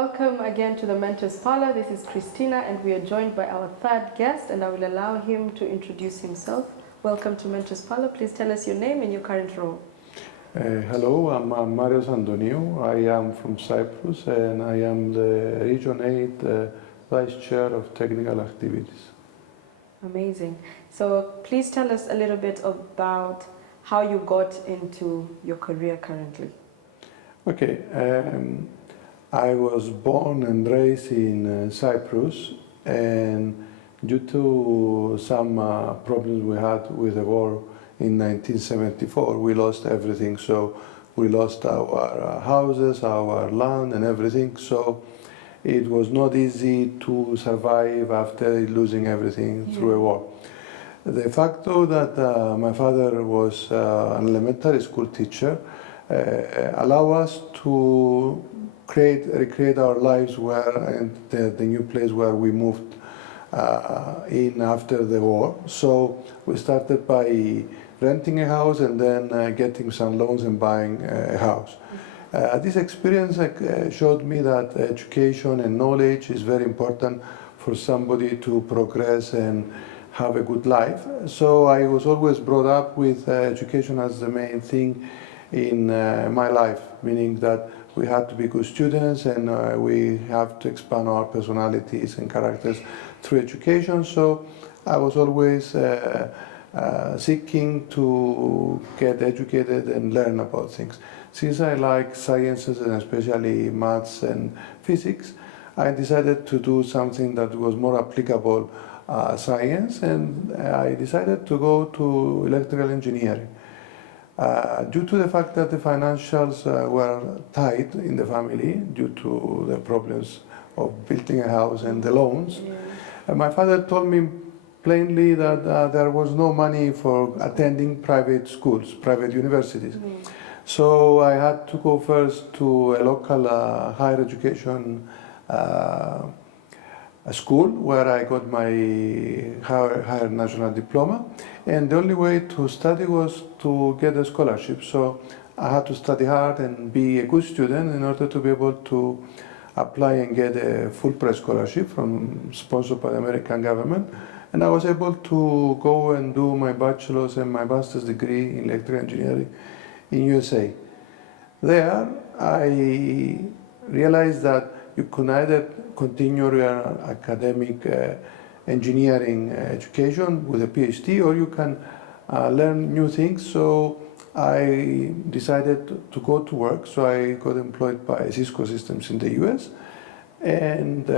Welcome again to the Mentors Parlor. This is Christina and we are joined by our third guest and I will allow him to introduce himself. Welcome to Mentors Parlor. Please tell us your name and your current role. Hello, I'm Mario Antonia. I am from Cyprus and I am the Region 8 Vice Chair of Technical Activities. Amazing. So please tell us a little bit about how you got into your career currently. Okay, I was born and raised in Cyprus, and due to some problems we had with the war in 1974, we lost everything. So we lost our houses, our land and everything. So it was not easy to survive after losing everything through a war. The fact though that my father was an elementary school teacher allowed us to recreate our lives in the new place where we moved in after the war. So we started by renting a house and then getting some loans and buying a house. This experience showed me that education and knowledge is very important for somebody to progress and have a good life. So I was always brought up with education as the main thing in my life, meaning that we had to be good students and we have to expand our personalities and characters through education. So I was always seeking to get educated and learn about things. Since I like sciences and especially maths and physics, I decided to do something that was more applicable science, and I decided to go to electrical engineering. Due to the fact that the financials were tight in the family due to the problems of building a house and the loans, my father told me plainly that there was no money for attending private schools, private universities. So I had to go first to a local higher education school where I got my higher national diploma, and the only way to study was to get a scholarship. So I had to study hard and be a good student in order to be able to apply and get a full price scholarship sponsored by the American government, and I was able to go and do my bachelor's and my master's degree in electrical engineering in USA. There I realized that you could either continue your academic engineering education with a PhD, or you can learn new things. So I decided to go to work. So I got employed by Cisco Systems in the US. And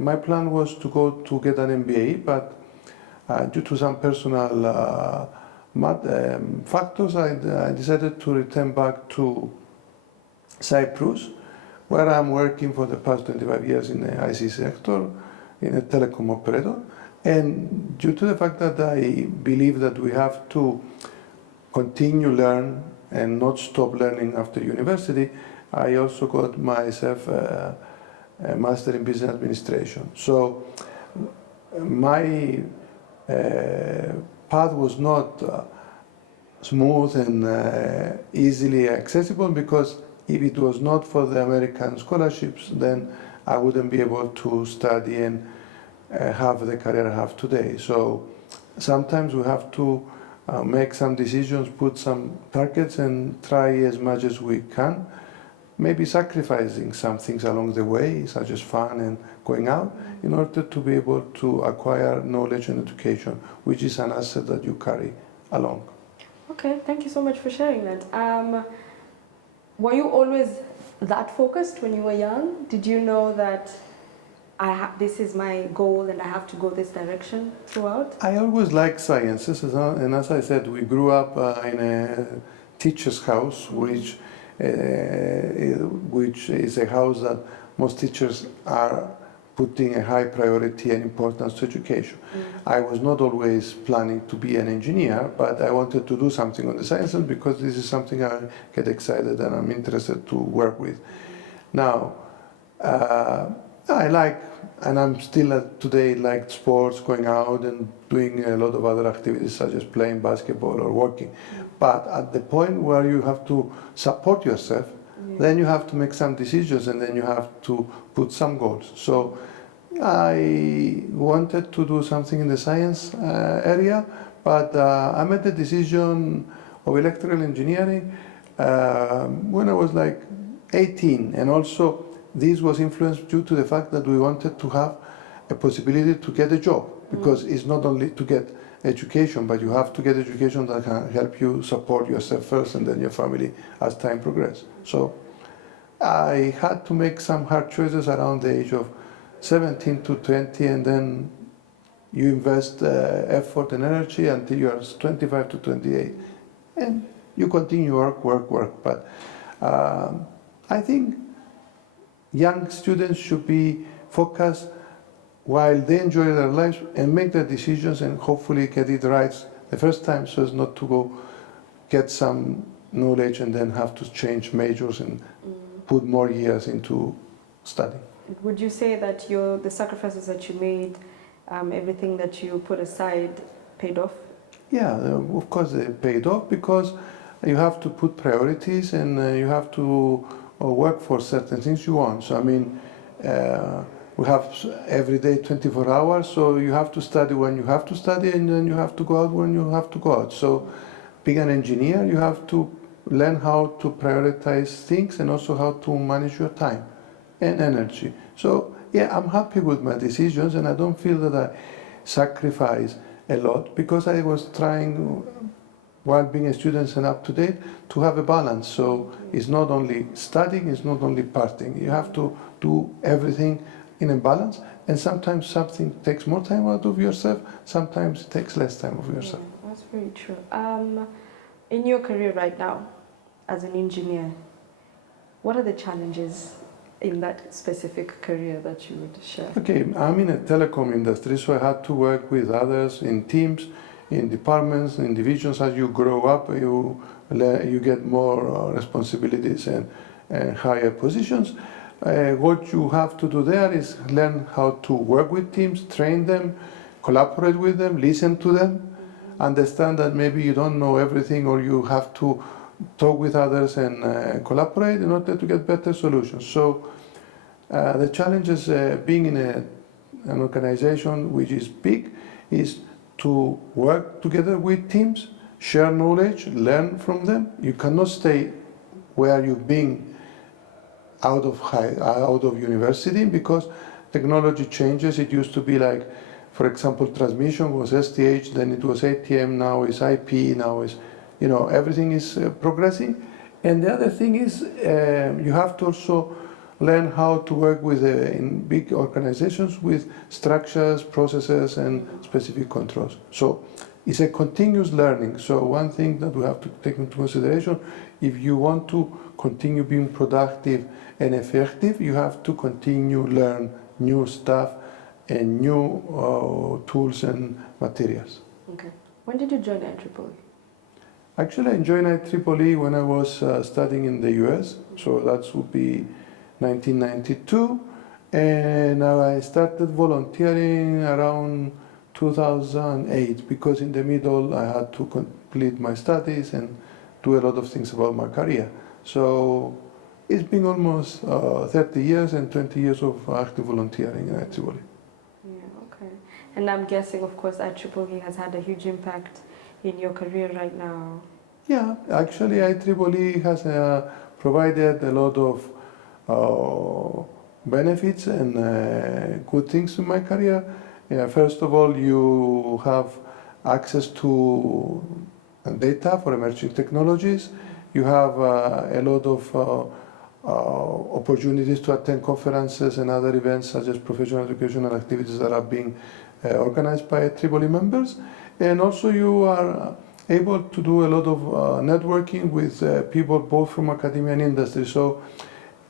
my plan was to go to get an MBA, but due to some personal factors, I decided to return back to Cyprus, where I'm working for the past 25 years in the ICT sector, in a telecom operator. And due to the fact that I believe that we have to continue learn and not stop learning after university, I also got myself a Master in Business Administration. So my path was not smooth and easily accessible, because if it was not for the American scholarships, then I wouldn't be able to study and have the career I have today. So sometimes we have to make some decisions, put some targets and try as much as we can, maybe sacrificing some things along the way, such as fun and going out, in order to be able to acquire knowledge and education, which is an asset that you carry along. Okay, thank you so much for sharing that. Were you always that focused when you were young? Did you know that this is my goal and I have to go this direction throughout? I always liked sciences, and as I said, we grew up in a teacher's house, which is a house that most teachers are putting a high priority and importance to education. I was not always planning to be an engineer, but I wanted to do something on the sciences because this is something I get excited and I'm interested to work with. Now, I like, and I'm still today like sports, going out and doing a lot of other activities such as playing basketball or walking. But at the point where you have to support yourself, Then you have to make some decisions, and then you have to put some goals. So I wanted to do something in the science area, but I made the decision of electrical engineering when I was like 18, and also this was influenced due to the fact that we wanted to have a possibility to get a job, because it's not only to get education, but you have to get education that can help you support yourself first and then your family as time progresses. So I had to make some hard choices around the age of 17 to 20, and then you invest effort and energy until you are 25 to 28, and you continue work. But I think young students should be focused while they enjoy their lives and make their decisions and hopefully get it right the first time, so as not to go get some knowledge and then have to change majors and put more years into study. Would you say that the sacrifices that you made, everything that you put aside, paid off? Yeah, of course they paid off, because you have to put priorities, and you have to work for certain things you want. So I mean, we have every day 24 hours, so you have to study when you have to study, and then you have to go out when you have to go out. So being an engineer, you have to learn how to prioritize things and also how to manage your time and energy. So yeah, I'm happy with my decisions, and I don't feel that I sacrifice a lot, because I was trying, while being a student and up to date, to have a balance. So it's not only studying, it's not only partying. You have to do everything in a balance, and sometimes something takes more time out of yourself, sometimes it takes less time of yourself. Yeah, that's very true. In your career right now, as an engineer, what are the challenges in that specific career that you would share? Okay, I'm in a telecom industry, so I had to work with others in teams, in departments, in divisions. As you grow up, you get more responsibilities and higher positions. What you have to do there is learn how to work with teams, train them, collaborate with them, listen to them, understand that maybe you don't know everything, or you have to talk with others and collaborate in order to get better solutions. So the challenges being in an organization which is big is to work together with teams, share knowledge, learn from them. You cannot stay where you've been out of university, because technology changes. It used to be like, for example, transmission was STH, then it was ATM, now it's IP, now it's, everything is progressing. And the other thing is, you have to also learn how to work with in big organizations with structures, processes, and specific controls. So it's a continuous learning. So one thing that we have to take into consideration, if you want to continue being productive and effective, you have to continue learn new stuff and new tools and materials. Okay. When did you join IEEE? Actually, I joined IEEE when I was studying in the US, so that would be 1992, and I started volunteering around 2008, because in the middle I had to complete my studies and do a lot of things about my career. So it's been almost 30 years and 20 years of active volunteering in IEEE. Yeah, okay. And I'm guessing, of course, IEEE has had a huge impact in your career right now. Yeah, actually IEEE has provided a lot of benefits and good things in my career. First of all, you have access to data for emerging technologies. You have a lot of opportunities to attend conferences and other events, such as professional educational activities that are being organized by IEEE members. And also you are able to do a lot of networking with people both from academia and industry. So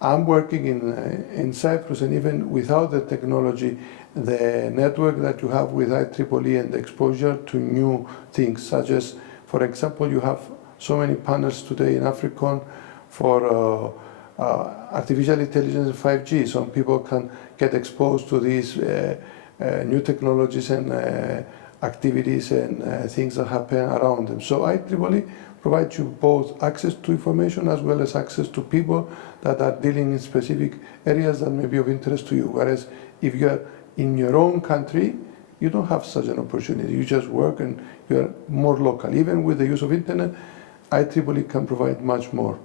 I'm working in Cyprus, and even without the technology, the network that you have with IEEE and the exposure to new things, such as, for example, you have so many panels today in AFRICON for artificial intelligence and 5G. Some people can get exposed to these new technologies and activities and things that happen around them. So IEEE provides you both access to information as well as access to people that are dealing in specific areas that may be of interest to you. Whereas if you are in your own country, you don't have such an opportunity. You just work and you're more local. Even with the use of internet, IEEE can provide much more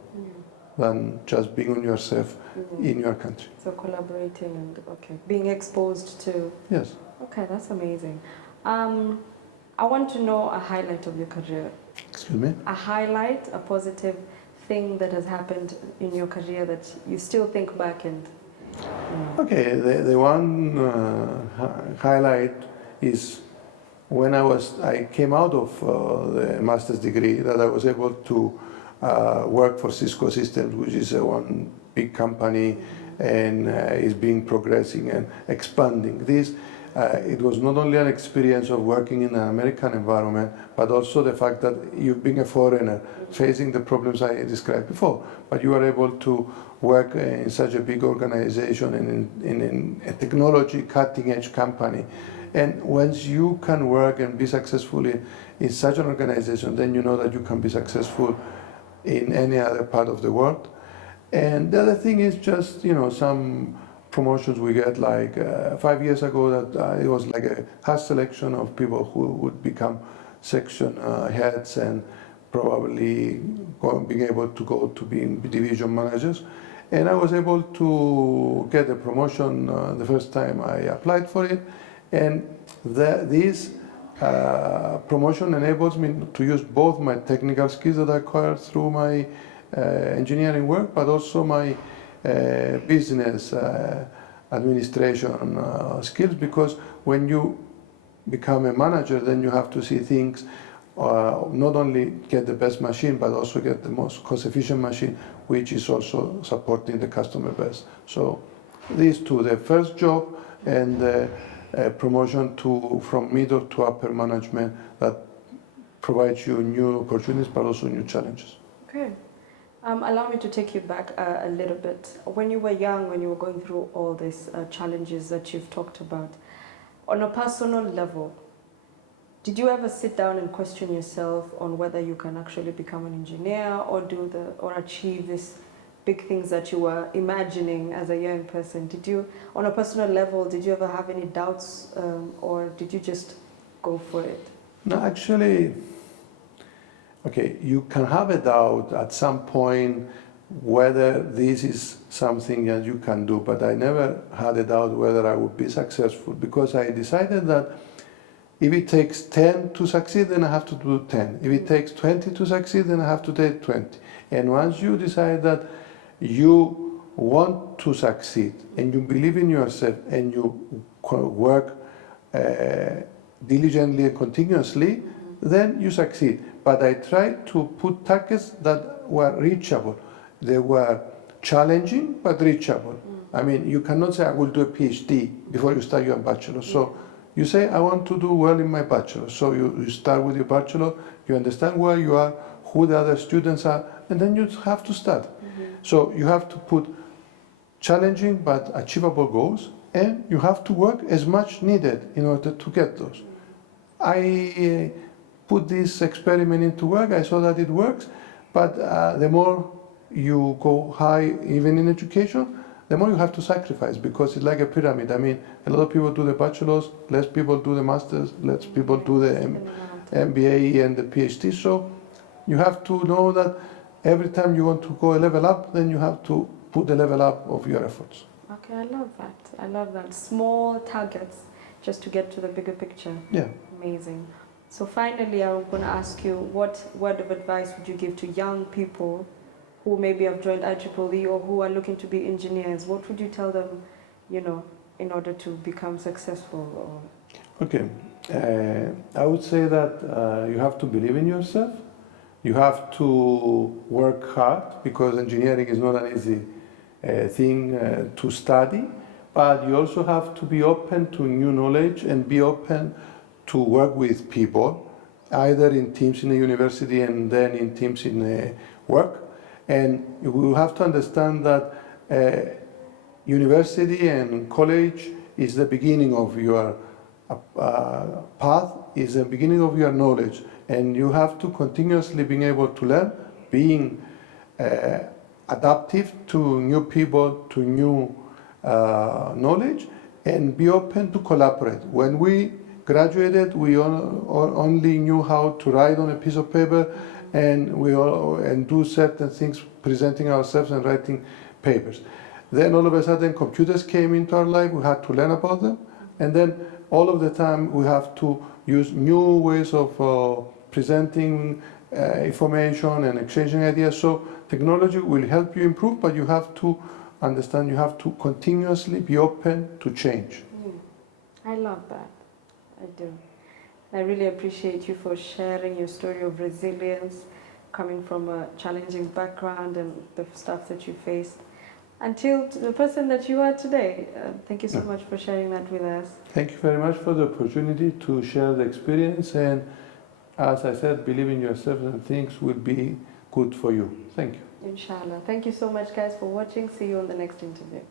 than just being on yourself in your country. So collaborating and, okay, being exposed to. Yes. Okay, that's amazing. I want to know a highlight of your career. Excuse me? A highlight, a positive thing that has happened in your career that you still think back and, you know. Okay, the one highlight is when I came out of the master's degree, that I was able to work for Cisco Systems, which is one big company and is progressing and expanding. It was not only an experience of working in an American environment, but also the fact that you've been a foreigner facing the problems I described before, but you are able to work in such a big organization and in a technology cutting-edge company. And once you can work and be successful in such an organization, then you know that you can be successful in any other part of the world. And the other thing is just, some promotions we get, like 5 years ago, that it was like a hard selection of people who would become section heads and probably being able to go to being division managers. And I was able to get a promotion the first time I applied for it. And this promotion enables me to use both my technical skills that I acquired through my engineering work, but also my business administration skills, because when you become a manager, then you have to see things, not only get the best machine, but also get the most cost-efficient machine, which is also supporting the customer base. So these two, the first job and the promotion from middle to upper management, that provides you new opportunities, but also new challenges. Okay. Allow me to take you back a little bit. When you were young, when you were going through all these challenges that you've talked about, on a personal level, did you ever sit down and question yourself on whether you can actually become an engineer or achieve these big things that you were imagining as a young person? Did you, on a personal level, did you ever have any doubts, or did you just go for it? No, actually, okay, you can have a doubt at some point whether this is something that you can do, but I never had a doubt whether I would be successful, because I decided that if it takes 10 to succeed, then I have to do 10. If it takes 20 to succeed, then I have to take 20. And once you decide that you want to succeed and you believe in yourself and you work diligently and continuously, then you succeed. But I tried to put targets that were reachable. They were challenging, but reachable. I mean, you cannot say, I will do a PhD before you start your bachelor. So you say, I want to do well in my bachelor. So you start with your bachelor, you understand where you are, who the other students are, and then you have to start. So you have to put challenging but achievable goals, and you have to work as much needed in order to get those. I put this experiment into work, I saw that it works, but the more you go high, even in education, the more you have to sacrifice, because it's like a pyramid. I mean, a lot of people do the bachelor's, less people do the master's, less people do the MBA and the PhD. So you have to know that every time you want to go a level up, then you have to put the level up of your efforts. Okay, I love that. I love that. Small targets just to get to the bigger picture. Yeah. Amazing. So finally, I'm going to ask you, what word of advice would you give to young people who maybe have joined IEEE or who are looking to be engineers? What would you tell them, in order to become successful? Okay. I would say that you have to believe in yourself. You have to work hard, because engineering is not an easy thing to study, but you also have to be open to new knowledge and be open to work with people, either in teams in a university and then in teams in work. And you will have to understand that university and college is the beginning of your path is the beginning of your knowledge, and you have to continuously being able to learn, being adaptive to new people, to new knowledge, and be open to collaborate. When we graduated, we only knew how to write on a piece of paper, and do certain things, presenting ourselves and writing papers. Then all of a sudden computers came into our life, we had to learn about them, and then all of the time we have to use new ways of presenting information and exchanging ideas. So technology will help you improve, but you have to understand, you have to continuously be open to change. I love that. I do. I really appreciate you for sharing your story of resilience, coming from a challenging background and the stuff that you faced, until the person that you are today. Thank you so much for sharing that with us. Thank you very much for the opportunity to share the experience, and as I said, believe in yourself and things will be good for you. Thank you. Inshallah. Thank you so much, guys, for watching. See you on the next interview.